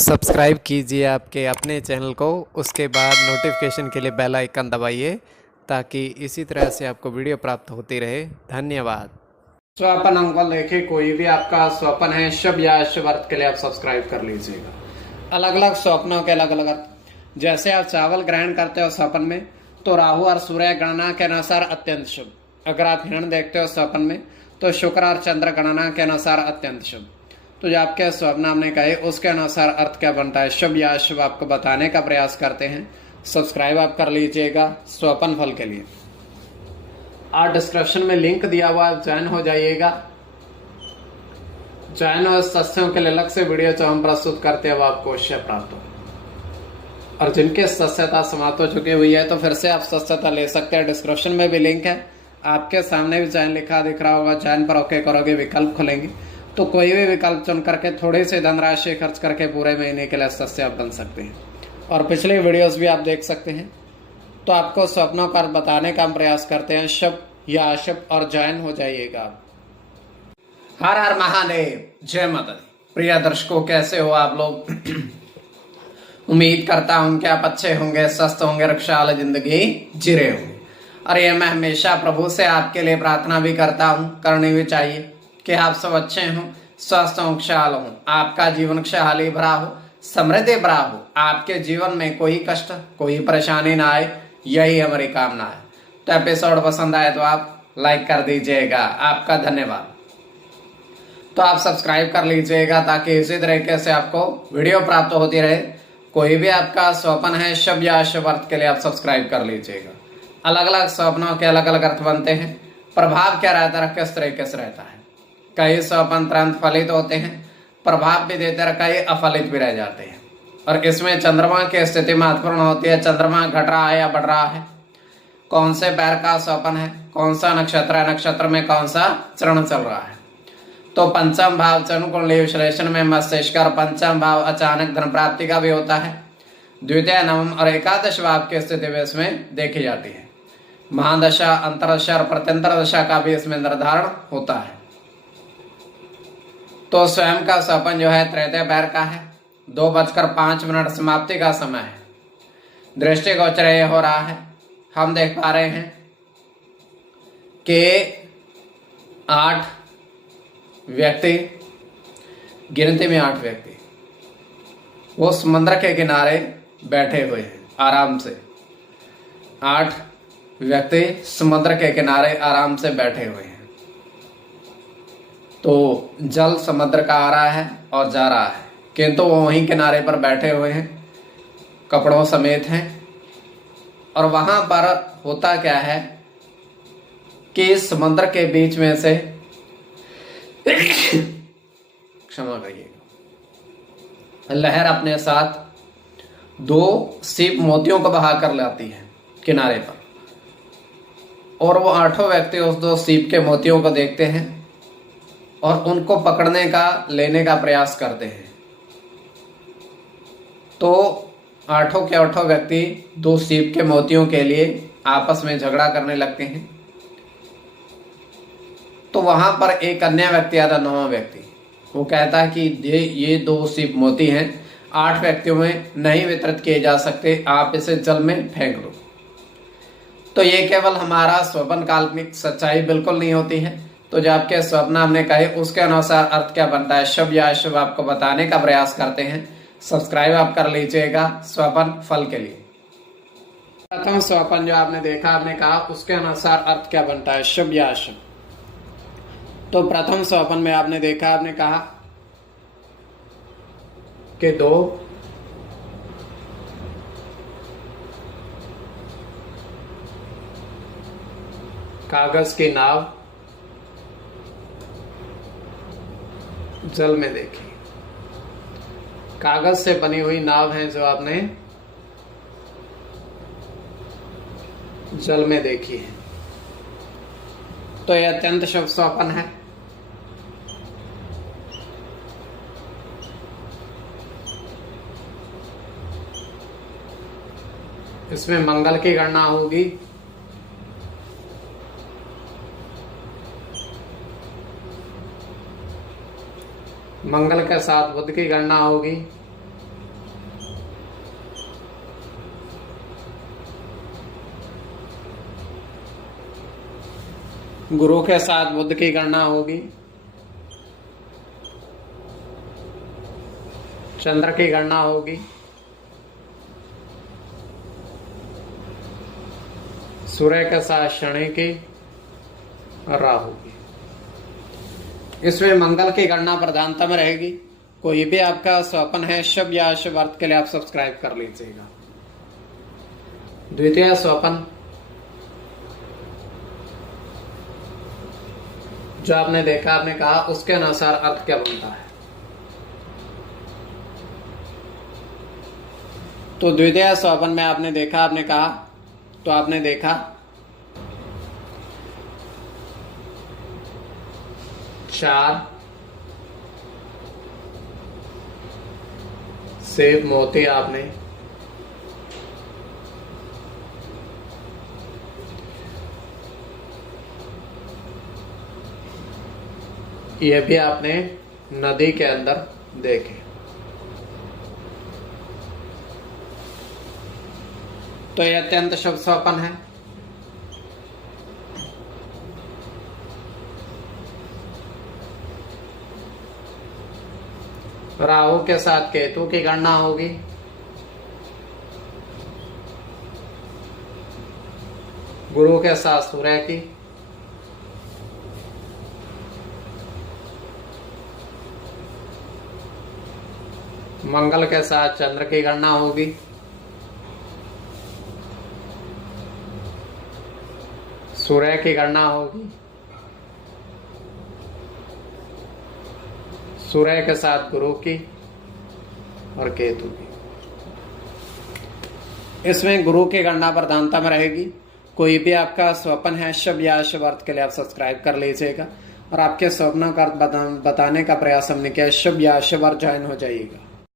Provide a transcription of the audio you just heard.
Subscribe कीजिए आपके अपने चैनल को, उसके बाद नोटिफिकेशन के लिए बेल आइकन दबाइए ताकि इसी तरह से आपको वीडियो प्राप्त होती रहे। धन्यवाद। स्वपन अंक लेके कोई भी आपका स्वप्न है शुभ या अशुभ अर्थ के लिए आप सब्सक्राइब कर लीजिएगा। अलग अलग स्वप्नों के अलग अलग अर्थ। जैसे आप चावल ग्रहण करते हो स्वप्न में तो राहु और सूर्य गणना के अनुसार अत्यंत शुभ। अगर आप हिरण देखते हो स्वप्न में तो शुक्र और चंद्र गणना के अनुसार अत्यंत शुभ। तो जो आपके स्वप्न हमने कहे उसके अनुसार अर्थ क्या बनता है, शुभ या अशुभ, आपको बताने का प्रयास करते हैं। सब्सक्राइब आप कर लीजिएगा स्वप्न फल के लिए। और डिस्क्रिप्शन में लिंक दिया हुआ, आप ज्वाइन हो जाइएगा। ज्वाइन और सस्यों के लिए अलग से वीडियो जो हम प्रस्तुत करते हैं वो आपको अवश्य प्राप्त हो। और जिनके सस्यता समाप्त हो चुकी हुई है तो फिर से आप सस्यता ले सकते हैं। डिस्क्रिप्शन में भी लिंक है, आपके सामने भी ज्वाइन लिखा दिख रहा होगा। ज्वाइन पर ओके करोगे, विकल्प खुलेंगे तो कोई भी विकल्प चुन करके थोड़ी सी धनराशि खर्च करके पूरे महीने के लिए सस्य आप बन सकते हैं। और पिछले वीडियोस भी आप देख सकते हैं। तो आपको स्वप्नों का बताने का हम प्रयास करते हैं, शुभ या अशुभ, और ज्वाइन हो जाइएगा। हर हर महादेव, जय माता दी। प्रिय दर्शकों, कैसे हो आप लोग? उम्मीद करता हूं कि आप अच्छे होंगे, स्वस्थ होंगे, रक्षाल जिंदगी जी रहे होंगे। और ये मैं हमेशा प्रभु से आपके लिए प्रार्थना भी करता हूं, करनी भी चाहिए कि आप सब अच्छे हों, स्वस्थ हों, खुशहाल हों, आपका जीवन खुशहाली भरा हो, समृद्धि भरा हो, आपके जीवन में कोई कष्ट कोई परेशानी ना आए, यही हमारी कामना है। तो एपिसोड पसंद आए तो आप लाइक कर दीजिएगा, आपका धन्यवाद। तो आप सब्सक्राइब कर लीजिएगा ताकि इसी तरीके से आपको वीडियो प्राप्त होती रहे। कोई भी आपका स्वप्न है शुभ या अशुभ अर्थ के लिए आप सब्सक्राइब कर लीजिएगा। अलग अलग स्वप्नों के अलग अलग अर्थ बनते हैं। प्रभाव क्या रहता है, किस तरीके से रहता है। कई स्वप्न तुरंत फलित होते हैं, प्रभाव भी देते हैं, कई अफलित भी रह जाते हैं। और इसमें चंद्रमा की स्थिति महत्वपूर्ण होती है। चंद्रमा घट रहा है या बढ़ रहा है, कौन से पैर का स्वप्न है, कौन सा नक्षत्र है, नक्षत्र में कौन सा चरण चल रहा है। तो पंचम भाव कुंडली विश्लेषण में मस्तिष्क और पंचम भाव अचानक धन प्राप्ति का भी होता है। द्वितीय, नवम और एकादश भाव की स्थिति भी इसमें देखी जाती है। महादशा, अंतरदशा और प्रत्यंतर दशा का भी इसमें निर्धारण होता है। तो स्वयं का स्वप्न जो है तृतीय पैर का है। 2:05 समाप्ति का समय है। दृष्टि गोचर हो रहा है। हम देख पा रहे हैं कि 8 व्यक्ति, गिनती में 8 व्यक्ति वो समुद्र के किनारे बैठे हुए हैं आराम से। 8 व्यक्ति समुद्र के किनारे आराम से बैठे हुए हैं। तो जल समुद्र का आ रहा है और जा रहा है, किंतु वो वहीं किनारे पर बैठे हुए हैं, कपड़ों समेत हैं। और वहां पर होता क्या है कि समुद्र के बीच में से क्षमा करिएगा, लहर अपने साथ 2 सीप मोतियों को बहा कर लाती है किनारे पर। और वो 8 व्यक्ति उस 2 सीप के मोतियों को देखते हैं और उनको पकड़ने का, लेने का प्रयास करते हैं। तो 8 के 8 व्यक्ति 2 सीप के मोतियों के लिए आपस में झगड़ा करने लगते हैं। तो वहां पर एक अन्य व्यक्ति आता, 9वां व्यक्ति, वो कहता है कि ये 2 सीप मोती हैं, 8 व्यक्तियों में नहीं वितरित किए जा सकते, आप इसे जल में फेंक दो। तो ये केवल हमारा स्वप्न, काल्पनिक सच्चाई बिल्कुल नहीं होती है। तो जो आपके स्वप्न हमने कहे उसके अनुसार अर्थ क्या बनता है, शुभ या अशुभ, आपको बताने का प्रयास करते हैं। सब्सक्राइब आप कर लीजिएगा स्वप्न फल के लिए। प्रथम स्वप्न जो आपने देखा, आपने कहा उसके अनुसार अर्थ क्या बनता है, शुभ या अशुभ। तो प्रथम स्वप्न में आपने देखा, आपने कहा कि 2 कागज की नाव जल में देखी। कागज से बनी हुई नाव है जो आपने जल में देखी है। तो यह अत्यंत शुभ स्वप्न है। इसमें मंगल की गणना होगी। मंगल के साथ बुध की गणना होगी। गुरु के साथ बुध की गणना होगी, चंद्र की गणना होगी, सूर्य के साथ शनि की और राहु की। इसमें मंगल की गणना प्रधानता में रहेगी। कोई भी आपका स्वप्न है शुभ या अशुभ अर्थ के लिए आप सब्सक्राइब कर लीजिएगा। द्वितीय स्वप्न जो आपने देखा, आपने कहा, उसके अनुसार अर्थ क्या बनता है। तो द्वितीय स्वप्न में आपने देखा, आपने कहा, तो आपने देखा 4 सेब मोती आपने ये भी आपने नदी के अंदर देखे। तो यह अत्यंत शुभ स्वप्न है। राहु के साथ केतु की गणना होगी, गुरु के साथ सूर्य की, मंगल के साथ चंद्र की गणना होगी, सूर्य की गणना होगी, सूर्य के साथ गुरु की और केतु की। इसमें गुरु की गणना प्रधानता में रहेगी। कोई भी आपका स्वप्न है शुभ या अशुभ अर्थ के लिए आप सब्सक्राइब कर लीजिएगा और आपके स्वप्नों का अर्थ बताने का प्रयास हमने किया। शुभ या अशुभ अर्थ ज्वाइन हो जाइएगा।